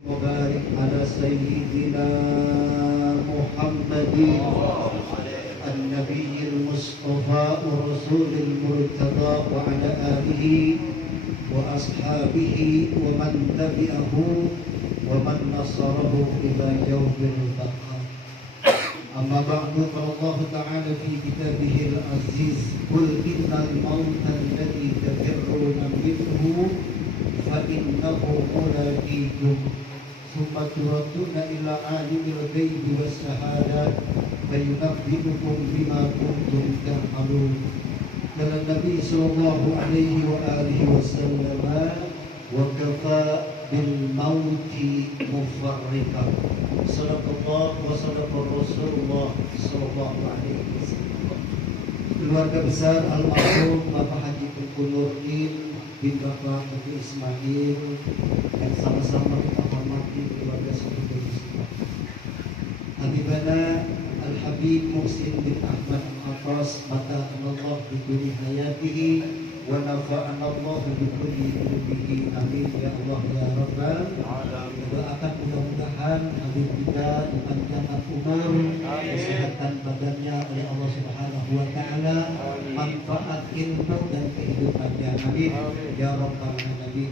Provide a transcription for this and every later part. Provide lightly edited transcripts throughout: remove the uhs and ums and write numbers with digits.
وبارك على سيدنا محمد النبي المصطفى والرسول المرتضى وعلى آله وأصحابه ومن تبعه ومن نصره إلى يوم البقاء. أما بعد فالله تعالى في كتابه العزيز قل إن الموت الذي تفرون منه فإنه ملاقيكم ثم تردون إلى عالم الغيب والشهادة فينبئكم بما كنتم تعملون. قال النبي صلى الله عليه وآله وسلم وكفى بالموت مفرقا. صدق الله وصدق Rasulullah sallallahu alaihi wasallam. Keluarga besar almarhum Bapak Haji Tengku Nurdin bin Bapak Haji Ismail yang sama-sama kita hormati keluarga seluruh Islam. Habibana Al-Habib Muhsin bin Ahmad Al-Atas mata Allah bi kulli hayatihi wa nafa'ana Allah bi kulli ilmihi. Amin ya Allah ya Rabbal alamin. Doakan mudah-mudahan Habib kita dipanjangkan umur, kesehatan badannya oleh Allah Subhanahu wa taala, manfaat ilmu dan kehidupannya. Amin ya Rabbal alamin.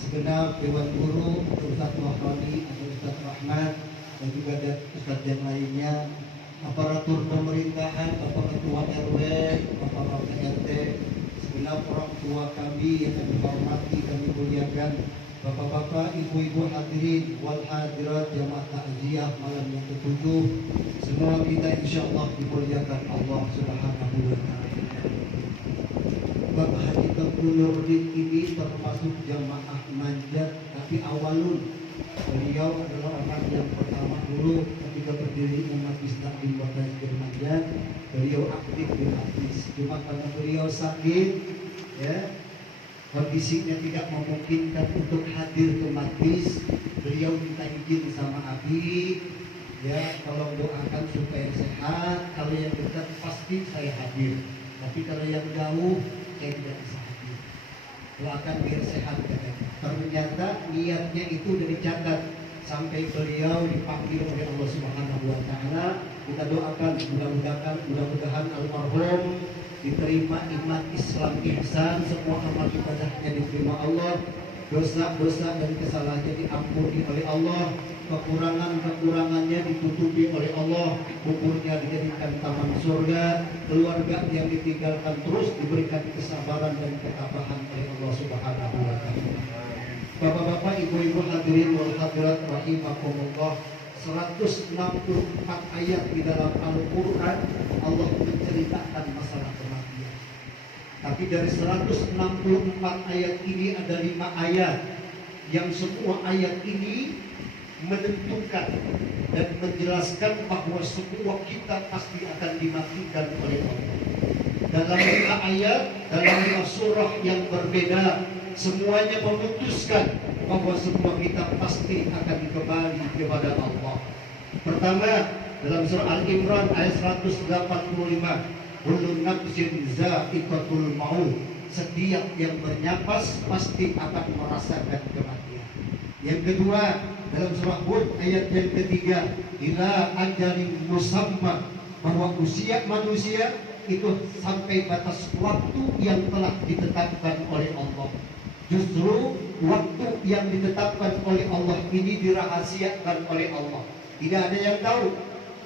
Segenap dewan guru, Ustaz Wahroni, Ustaz Rahmat dan juga Ustaz yang lainnya, aparatur pemerintahan, Bapak Ketua RW, Bapak RT, segenap orang tua kami yang kami hormati, kami muliakan, Bapak-bapak, ibu-ibu hadirin wal hadirat jamaah takziah malam yang ke-7, semua kita insyaallah dimuliakan Allah Subhanahu wa taala. Bapak Haji Tengku Nurdin ini termasuk jamaah manjat, tapi awalun beliau adalah orang yang pertama dulu ketika berdiri umat Islam di Kota Manjat, beliau aktif di hadis. Cuma karena beliau sakit, ya, kondisinya tidak memungkinkan untuk hadir ke majlis, beliau minta izin sama Abi, ya, tolong doakan supaya sehat. Kalau yang dekat pasti saya hadir, tapi kalau yang jauh saya tidak bisa hadir. Doakan biar sehat katanya. Ternyata niatnya itu sudah dicatat sampai beliau dipanggil oleh Allah Subhanahu wa taala. Kita doakan mudah-mudahan almarhum diterima iman Islam ihsan, semua amal ibadahnya diterima Allah, dosa-dosa dan kesalahannya diampuni oleh Allah, kekurangannya ditutupi oleh Allah, kuburnya dijadikan taman surga, keluarga yang ditinggalkan terus diberikan kesabaran dan ketabahan oleh Allah Subhanahu wa taala. Bapak-bapak, ibu-ibu hadirin wal hadirat rahimakumullah, 164 ayat di dalam Al-Quran Allah menceritakan masalah kematian. Tapi dari 164 ayat ini ada 5 ayat yang semua ayat ini menentukan dan menjelaskan bahwa semua kita pasti akan dimatikan oleh Allah. Dalam 5 ayat, dalam 5 surah yang berbeda, semuanya memutuskan bahwa semua kita pasti akan kembali kepada Allah. Pertama, dalam surah Al-Imran ayat 185, kullu nafsin za'iqatul maut, setiap yang bernapas pasti akan merasakan kematian. Yang kedua, dalam surah Hud ayat yang ketiga, ila ajalin musamma, bahwa usia manusia itu sampai batas waktu yang telah ditetapkan oleh Allah. Justru waktu yang ditetapkan oleh Allah ini dirahasiakan oleh Allah, tidak ada yang tahu.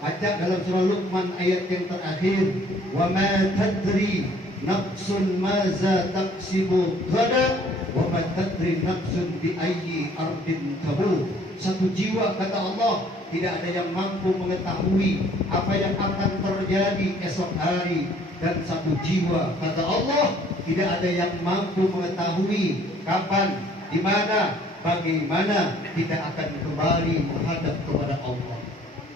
Baca dalam surah Luqman ayat yang terakhir, wa ma tadri nafsun maza taksibu ghadan wa ma tadri nafsun bi ayyi ardin tabur. Satu jiwa, kata Allah, tidak ada yang mampu mengetahui apa yang akan terjadi esok hari. Dan satu jiwa, kata Allah, tidak ada yang mampu mengetahui kapan, di mana, bagaimana kita akan kembali menghadap kepada Allah.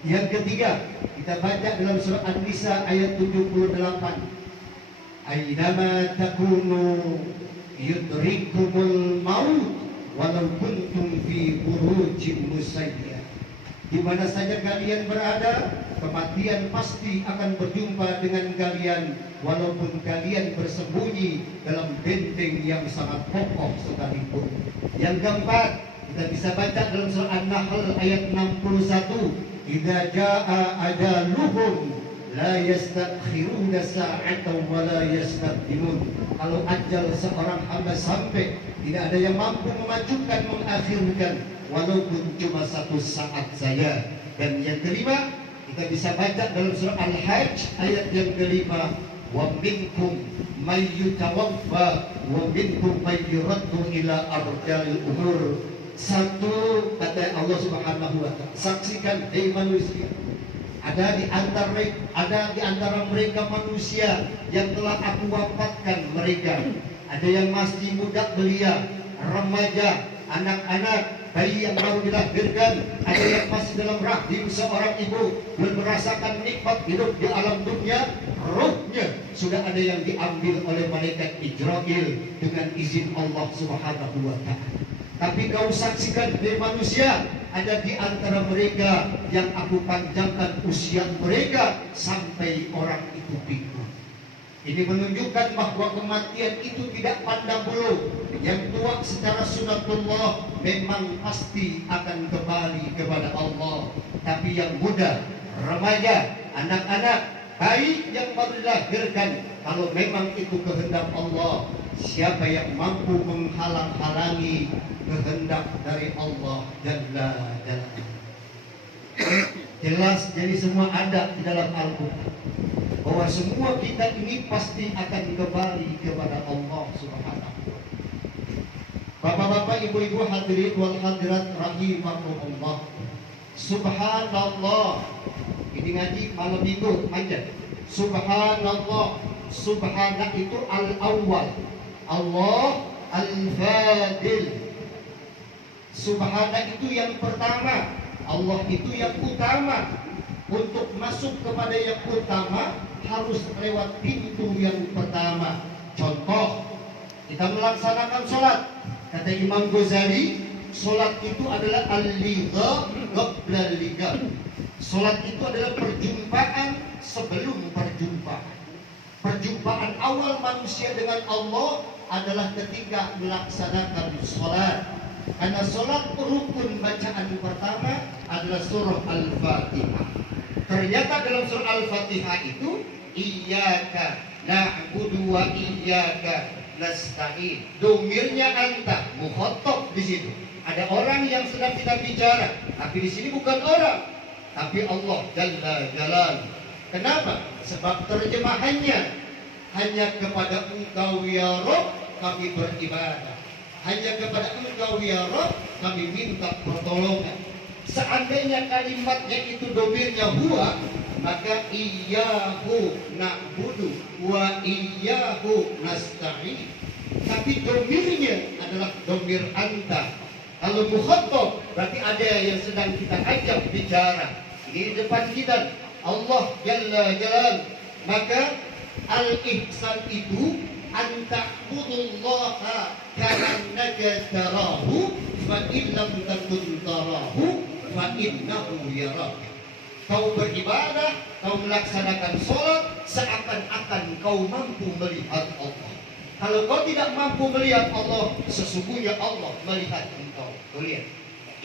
Yang ketiga, kita baca dalam surah An-Nisa ayat 78, aynama takunu yudrikumul maut walau kuntum fi burujin musayyah. Di mana saja kalian berada, kematian pasti akan berjumpa dengan kalian, walaupun kalian bersembunyi dalam benteng yang sangat kokoh sekalipun. Yang keempat, kita bisa baca dalam surah ayat 61, idza jaa ajaluhum la yastakhiruna sa'atan wa la yastaqdimun. Kalau ajal seorang hamba sampai, tidak ada yang mampu memajukan, mengakhirkan, walaupun cuma 1 saat saja. Dan yang kelima, kita bisa baca dalam surah Al-Hajj ayat yang kelima, wa minkum may yutawaffa wa minkum may yuraddu ila ardhil umur. Satu, kata Allah Subhanahu wa taala, saksikan hai manusia, ada di antara mereka manusia yang telah aku wafatkan mereka. Ada yang masih muda belia, remaja, anak-anak, bayi yang baru dilahirkan, ada yang masih dalam rahim seorang ibu, belum merasakan nikmat hidup di alam dunia. Ruhnya sudah ada yang diambil oleh malaikat Israil dengan izin Allah Subhanahu wa taala. Tapi kau saksikan dari manusia, ada di antara mereka yang aku panjangkan usia mereka sampai orang itu bingung. Ini menunjukkan bahwa kematian itu tidak pandang bulu. Yang tua secara sunatullah memang pasti akan kembali kepada Allah. Tapi yang muda, remaja, anak-anak, bayi yang baru dilahirkan, kalau memang itu kehendak Allah, siapa yang mampu menghalang-halangi kehendak dari Allah Jalla Jalla? Jelas, jadi semua ada di dalam Al-Quran bahwa semua kita ini pasti akan kembali kepada Allah Subhanahu. Bapak-bapak, ibu-ibu, hadirin wal hadirat rahimakumullah. Subhanallah. Ini ngaji malam minggu aja. Subhanallah. Subhana itu al-awwal, Allah al-fadil. Subhana itu yang pertama, Allah itu yang utama. Untuk masuk kepada yang utama harus lewat pintu yang pertama. Contoh, kita melaksanakan sholat. Kata Imam Ghazali, sholat itu adalah al-ligha qabla al-ligha. Sholat itu adalah perjumpaan sebelum perjumpaan. Perjumpaan awal manusia dengan Allah adalah ketika melaksanakan sholat. Karena sholat rukun bacaan pertama adalah surah Al-Fatihah. Ternyata dalam surah Al-Fatihah itu iyyaka na'budu wa iyyaka nasta'in. Domirnya anta, mukhatab di situ. Ada orang yang sedang kita bicara, tapi di sini bukan orang, tapi Allah Jalla Jalal. Kenapa? Sebab terjemahannya hanya kepada Engkau ya Rabb kami beribadah. Hanya kepada Engkau ya Rabb kami minta pertolongan. Seandainya kalimatnya itu domirnya huwa, maka iyyahu na'budu wa iyyahu nasta'in. Tapi domirnya adalah domir anta. Kalau mukhatab berarti ada yang sedang kita ajak bicara. Ini di depan kita Allah Jalla Jalal. Maka al-ihsan itu anta'budullaha ka'annaka tarahu fa in lam takun tarahu fa innahu yarak. Kau beribadah, kau melaksanakan sholat seakan-akan kau mampu melihat Allah. Kalau kau tidak mampu melihat Allah, sesungguhnya Allah melihat engkau. Lihat,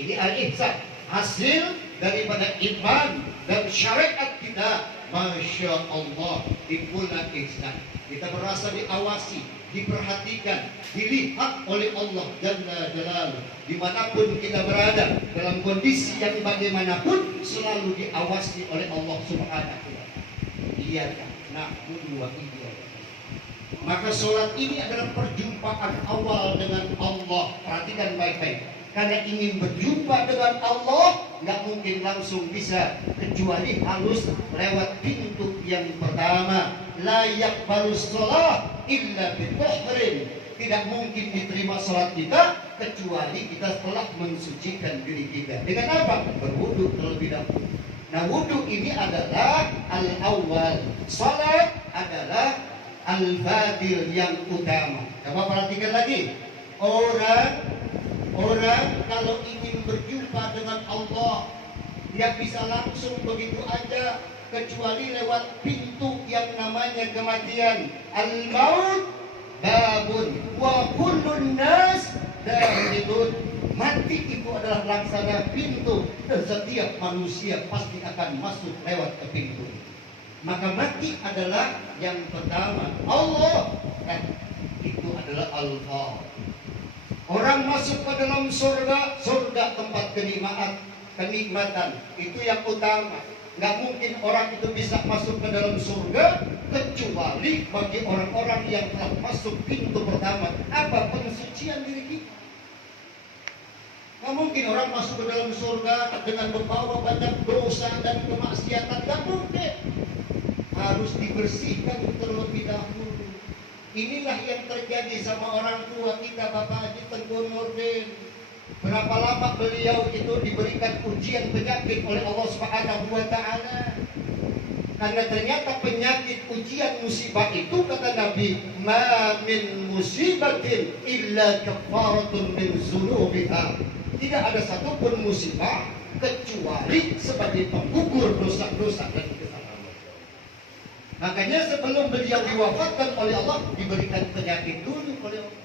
ini al-ihsan, hasil daripada iman dan syariat kita. Masya Allah, itulah ihsan. Kita merasa diawasi, diperhatikan, dilihat oleh Allah Jalla Jalaluh. Dimanapun kita berada, dalam kondisi yang bagaimanapun, selalu diawasi oleh Allah Subhanahu wa ta'ala. Iyyaka na'budu wa iyyaka. Maka sholat ini adalah perjumpaan awal dengan Allah. Perhatikan baik-baik. Karena ingin berjumpa dengan Allah, nggak mungkin langsung bisa, kecuali harus lewat pintu yang pertama. La yaqbalus shalah illa bituhrin. Tidak mungkin diterima salat kita kecuali kita telah mensucikan diri kita. Dengan apa? Berwudu terlebih dahulu. Nah, wudu ini adalah al-awwal. Salat adalah al-fadil yang utama. Coba perhatikan lagi. Orang kalau ingin berjumpa dengan Allah, dia bisa langsung begitu aja, kecuali lewat pintu yang namanya kematian. Al-maut babun wa kullun nas dakhilun. Mati itu adalah laksana pintu, dan setiap manusia pasti akan masuk lewat ke pintu. Maka mati adalah yang pertama. Allah itu adalah Allah. Orang masuk ke dalam surga, surga tempat kenikmatan, itu yang utama. Nggak mungkin orang itu bisa masuk ke dalam surga kecuali bagi orang-orang yang telah masuk pintu pertama. Apa? Pensucian diri kita. Nggak mungkin orang masuk ke dalam surga dengan membawa banyak dosa dan kemaksiatan. Nggak mungkin. Harus dibersihkan terlebih dahulu. Inilah yang terjadi sama orang tua kita, Bapak Haji Tengku Nurdin. Berapa lama beliau itu diberikan ujian penyakit oleh Allah Subhanahu wa Ta'ala. Karena ternyata penyakit ujian musibah itu, kata Nabi, ma min musibatin illa kafaratun min zunubiha. Tidak ada satupun musibah kecuali sebagai penggugur dosa-dosa dan kesalahan. Makanya sebelum beliau diwafatkan oleh Allah, diberikan penyakit dulu oleh Allah.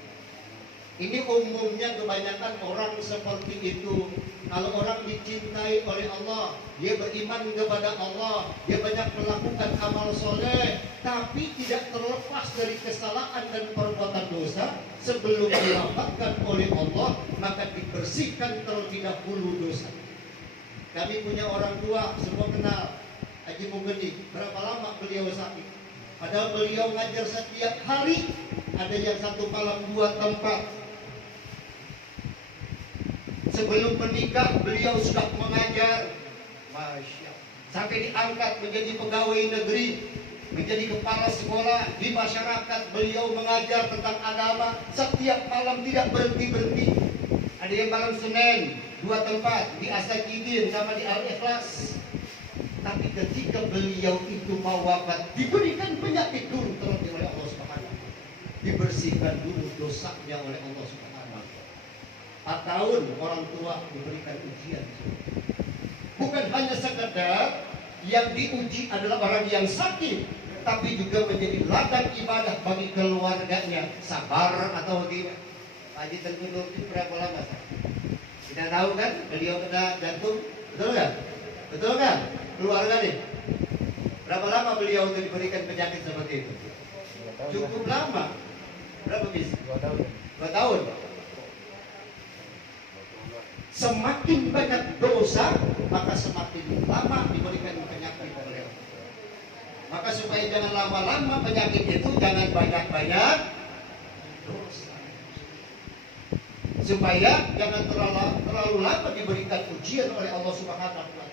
Ini umumnya kebanyakan orang seperti itu. Kalau orang dicintai oleh Allah, dia beriman kepada Allah, dia banyak melakukan amal soleh, tapi tidak terlepas dari kesalahan dan perbuatan dosa. Sebelum diwafatkan oleh Allah, maka dibersihkan terlebih dahulu dosa. Kami punya orang tua, semua kenal Haji Mugeni. Berapa lama beliau sakit? Padahal beliau ngajar setiap hari. Ada yang satu malam 2 tempat. Sebelum menikah beliau sudah mengajar, Masya Allah. Sampai diangkat menjadi pegawai negeri, menjadi kepala sekolah di masyarakat. Beliau mengajar tentang agama setiap malam, tidak berhenti-berhenti. Ada yang malam Senin 2 tempat, di Asakidin sama di Al-Ikhlas. Tapi ketika beliau itu mau wafat, diberikan penyakit dulu terlebih oleh Allah Subhanahu. Dibersihkan dulu dosanya oleh Allah Subhanahu. 4 tahun orang tua diberikan ujian. Bukan hanya sekedar yang diuji adalah orang yang sakit, tapi juga menjadi ladang ibadah bagi keluarganya. Sabar atau tidak? Haji Tengku Nurdin berapa lama? Kita tahu kan, beliau kena jantung, betul kan? Betul kan? Keluarga nih. Berapa lama beliau itu diberikan penyakit seperti itu? Cukup lama. Berapa bis? 2 tahun. 2 tahun. Semakin banyak dosa, maka semakin lama diberikan penyakit oleh Allah. Maka supaya jangan lama-lama penyakit itu, jangan banyak-banyak dosa. Supaya jangan terlalu lama diberikan ujian oleh Allah Subhanahu wa Ta'ala.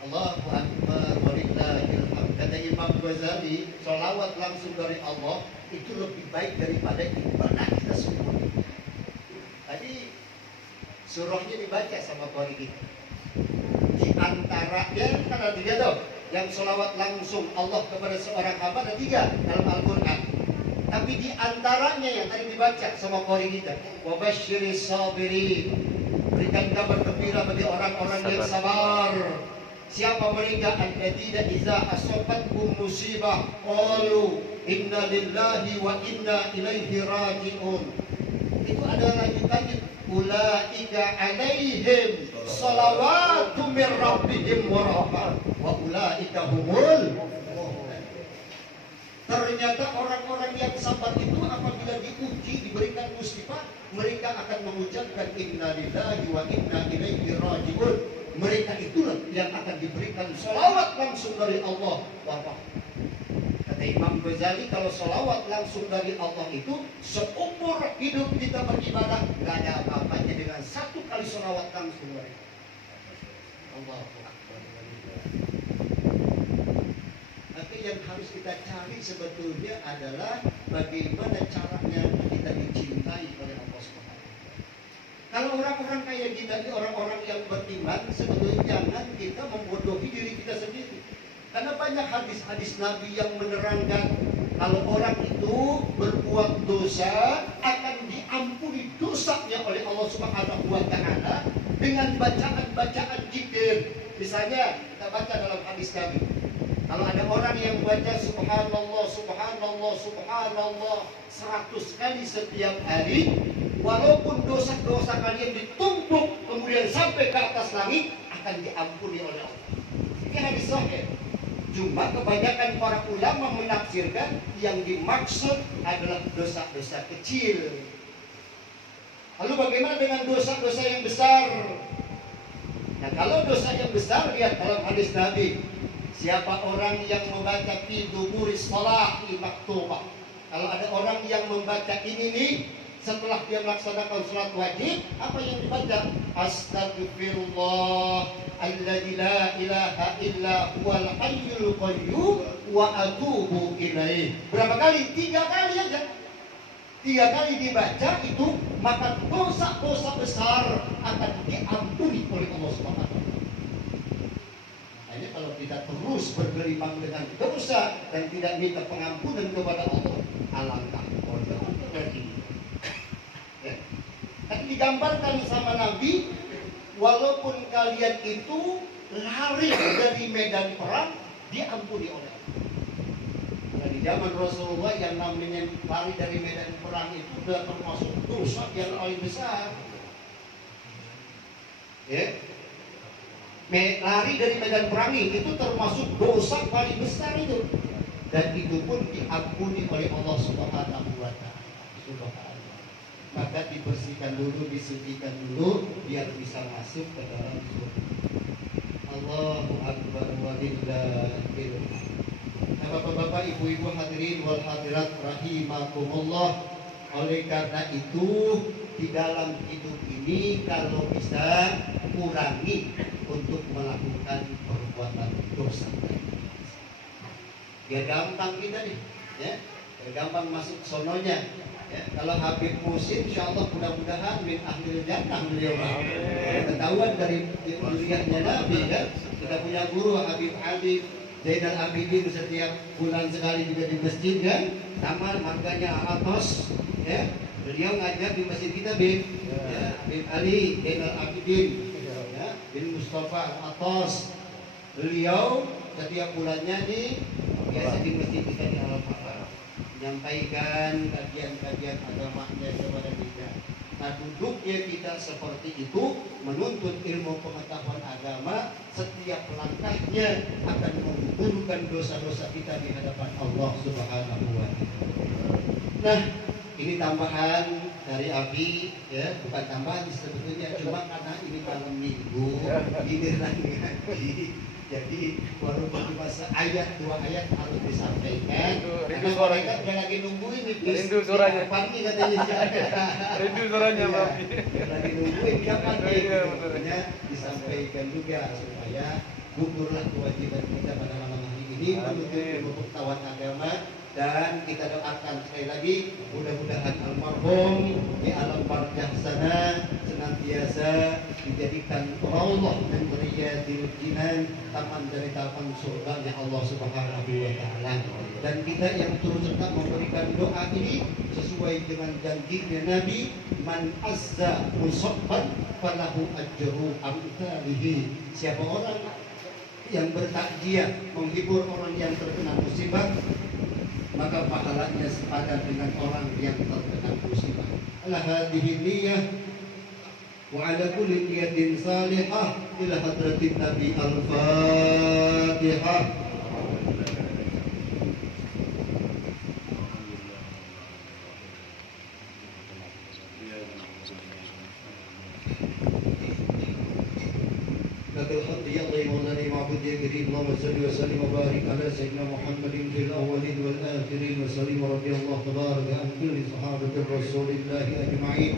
Allahu Akbar walillahil hamd. Kata Imam Ghazali, sholawat langsung dari Allah itu lebih baik daripada ibadah kita semua. Tadi surahnya dibaca sama qari kita. Di antaranya kan ada 3 tuh. Yang sholawat langsung Allah kepada seorang hamba ada 3 dalam Al-Quran. Tapi di antaranya yang tadi dibaca sama qari kita, wa basyiris sabirin. Berikan kabar gembira bagi orang-orang yang sabar. Siapa mereka? Alladzina idza asabatkum musibah qalu inna lillahi wa inna ilaihi raji'un. Itu adalah lanjutannya. Ulaika alaihim salawatu min rabbihim wa rahmah wa ulaika humul muhtadun. Ternyata orang-orang yang sabar itu apabila diuji, diberikan musibah, mereka akan mengucapkan inna lillahi wa inna ilaihi raji'un. Mereka itulah yang akan diberikan salawat langsung dari Allah. Kata Imam Ghazali, kalau sholawat langsung dari Allah itu seumur hidup kita beribadah nggak ada apa-apanya dengan 1 kali sholawat langsung dari Allah. Allahu Akbar. Tapi yang harus kita cari sebetulnya adalah bagaimana caranya kita dicintai oleh Allah SWT. Kalau orang-orang kayak kita ini orang-orang yang beriman, sebetulnya jangan kita membodohi diri kita sendiri. Karena banyak hadis-hadis Nabi yang menerangkan kalau orang itu berbuat dosa akan diampuni dosanya oleh Allah Subhanahu wa Ta'ala dengan bacaan-bacaan zikir. Misalnya kita baca dalam hadis Nabi, kalau ada orang yang baca subhanallah subhanallah subhanallah 100 kali setiap hari, walaupun dosa-dosa kalian ditumpuk kemudian sampai ke atas langit, akan diampuni oleh Allah. Ini hadis sahih. Cuma kebanyakan para ulama menafsirkan yang dimaksud adalah dosa-dosa kecil. Lalu bagaimana dengan dosa-dosa yang besar? Nah, kalau dosa yang besar, lihat dalam hadis Nabi, siapa orang yang membaca fi duburis sholati maktubah. Kalau ada orang yang membaca ini nih setelah dia melaksanakan sholat wajib, apa yang dibaca? Astagfirullah alladzi la ilaha illa huwal hayyul qayyum wa atubu ilaih. Berapa kali? 3 kali aja. 3 kali dibaca itu, maka dosa-dosa besar akan diampuni oleh Allah Subhanahu wa taala. Hanya kalau kita terus bergelimang dengan dosa dan tidak minta pengampunan kepada Allah, alangkah bodohnya dari ini. Ya. Tapi digambarkan sama Nabi, walaupun kalian itu lari dari medan perang, diampuni oleh Allah. Nah, di zaman Rasulullah yang namanya lari dari medan perang itu sudah termasuk dosa yang paling besar. Ya. Lari dari medan perang itu termasuk dosa paling besar itu. Dan itu pun diampuni oleh Allah Subhanahu wa taala. Subhanallah. Maka dibersihkan dulu, disucikan dulu biar bisa masuk ke dalam surga. Allahu akbar walillahil hamd. Nah, Bapak-bapak, Ibu-ibu hadirin wal hadirat rahimakumullah. Oleh karena itu, di dalam hidup ini kalau bisa kurangi untuk melakukan perbuatan dosa. Biar gampang kita nih, ya. Biar gampang masuk sononya. Ya, kalau Habib Musin, insya Allah mudah-mudahan min ahlil jannah beliau. Ketahuan dari mulianya Nabi kan, sudah punya guru Habib Zainal Abidin, setiap bulan sekali juga di masjid kan, nama marganya Atos, ya. Beliau ngajar di masjid kita Habib, ya, Habib Ali Zainal Abidin, ya, bin Mustafa Atos. Beliau setiap bulannya nih biasa di masjid kita di Al-Fatah menyampaikan kajian-kajian agamanya kepada kita. Nah, duduknya kita seperti itu, menuntut ilmu pengetahuan agama, setiap langkahnya akan menggugurkan dosa-dosa kita di hadapan Allah Subhanahu wa taala. Nah, ini tambahan dari Abi, ya, bukan tambahan sebetulnya, cuma karena ini malam minggu, ini ngaji. Jadi walaupun cuma ayat 2 ayat harus disampaikan. Karena mereka udah lagi nungguin nih. Rindu suaranya. Kapan nih katanya? Rindu suaranya, Bang. Lagi nungguin kapan nih? Makanya disampaikan juga supaya gugurlah kewajiban kita pada malam hari ini menuntut ilmu pengetahuan agama. Dan kita doakan sekali lagi, mudah-mudahan almarhum di alam barzah sana senantiasa dijadikan Allah dan riyadil jinan, taman dari taman surganya Allah Subhanahu wa taala. Dan kita yang turut serta memberikan doa ini sesuai dengan janjinya Nabi, man azza musabban falahu ajru amsalihi. Siapa orang yang bertakziah menghibur orang yang terkena musibah, maka pahalanya sepadan dengan orang yang terkena musibah. Ala hadhihi niyyah wa ala kulli niyatin salihah ila hadratin Nabi al-Fatihah. الحمد يا الله مولانا معبود يا كريم اللهم صل وسلم وبارك على سيدنا محمد في الاولين والاخرين وسلم رضي الله تبارك عن كل صحابه رسول الله اجمعين.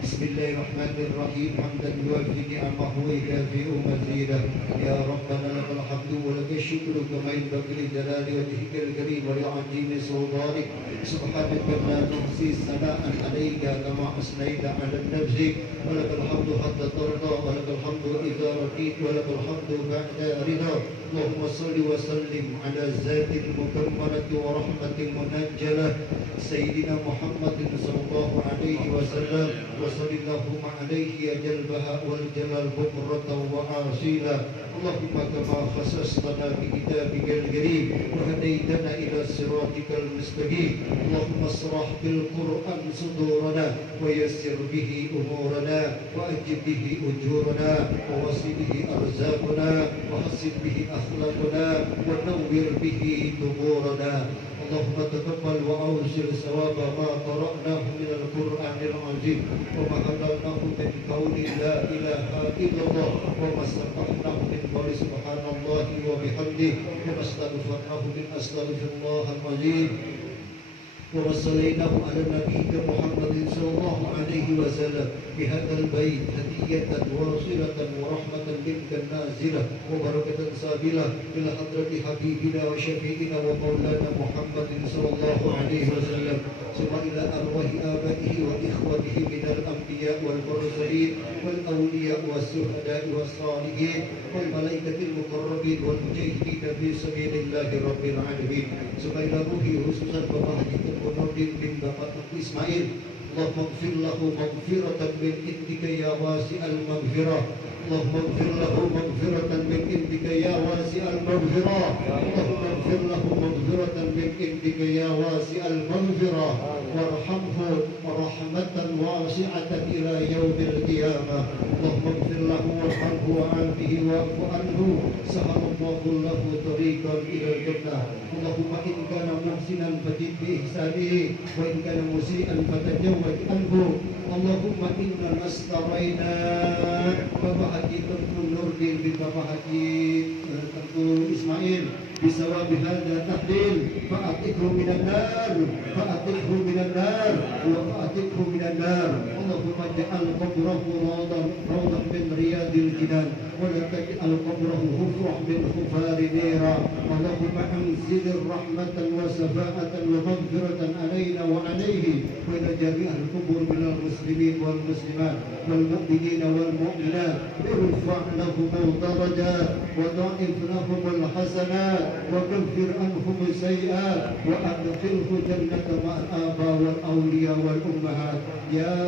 بسم الله الرحمن الرحيم حمدا يوفي نعمه ويكافئ مزيدا. يا ربنا لك الحمد ولك الشكر كما ينبغي لجلال وجهك الكريم ولعظيم سلطانك. سبحانك لا نحصي ثناء عليك كما اثنيت على نفسك. ولك الحمد حتى ترضى ولك الحمد اذا رضيت ولك الحمد بعد رضا. اللهم صل وسلم على ذات المكملة ورحمة منجلة سيدنا محمد صلى الله عليه وسلم وصل اللهم عليه يا جلبها والجلال بكرة وآصيلا اللهم كما خصصتنا بكتابك الكريم وهديتنا إلى صراطك المستقيم اللهم اشرح بالقرآن صدورنا ويسر به أمورنا وأجب به أجورنا ووصل به أرزاقنا وحسن به أخلاقنا ونور به دبورنا اللهم تقبل وأوصل ثواب ما قرأناه من القرآن العظيم وما حللناه من قول لا إله إلا الله وما استفتحناه من قول سبحان الله وبحمده وما استغفرناه من أستغفر الله العظيم وصليناه على نبيك محمد صلى الله عليه وسلم بهذا البيت هدية واصلة ورحمة منك نازلة وبركة سابلة إلى حضرة حبيبنا وشفيعنا ومولانا محمد صلى الله عليه وسلم ثم إلى أرواح آبائه وإخوته من الأنبياء والمرسلين والأولياء والشهداء والصالحين والملائكة المقربين والمجاهدين في سبيل الله رب العالمين ثم إلى روحي خصوصا ومهدي Nurdin bin Bapak Ismail Allahumma gfir lahu maghfiratan min indika ya wasi'al maghfirah Allahumma gfir lahu maghfiratan min indika ya wasi'al maghfirah Allahumma gfir lahu maghfiratan min indika ya wasi'al maghfirah warhamhu rahmatan wasi'atan ila yaumil qiyamah Allahumma gfir lahu warhamhu wa'afihi wa'fu anhu sahalallahu lahu tariqan ila jannah Allahumma in kana muhsinan fajid bi ihsanihi wa in kana musian fatajawwaz anhu Allahumma inna nasta'ina Bapak Haji Tengku Nurdin bin Bapak Haji Tengku Ismail bisawabi hadha tahlil fa'atikhu minan nar fa'atikhu minan nar wa fa'atikhu minan nar Allahumma ja'al qabrahu rawdan min riyadil jinan wa la taj'al qabrahu hufrah min khufari nira Allahumma anzil rahmatan wa safa'atan wa maghfiratan alayna wa alayhi wa ila jami'al qubur minal muslimin wal muslimat wal mu'minina wal mu'minat irfa' lahum darajat wa da'if lahum al hasanat وكفر عنهم السيئات وأدخله جنة مع الآباء والأولياء والأمهات يا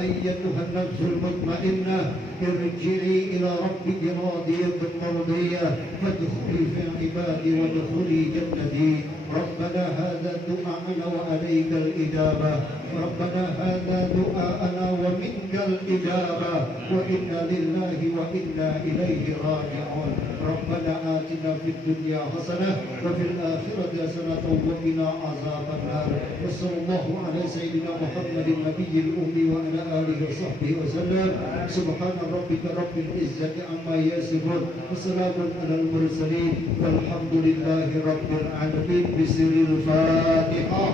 أيتها النفس المطمئنة ارجعي إلى ربك راضية مرضية فادخلي في عبادي وادخلي جنتي ربنا هذا دعاءنا وعليك الإجابة ربنا هذا دعاءنا ومنك الإجابة وإنا لله وإنا إليه راجعون ربنا آتنا في الدنيا حسنة وفي الآخرة حسنة وقنا عذاب النار وصلى الله على سيدنا محمد النبي الأمي وعلى آله وصحبه وسلم سبحان ربك رب العزة عما يصفون وسلام على المرسلين والحمد لله رب العالمين بسر الفاتحة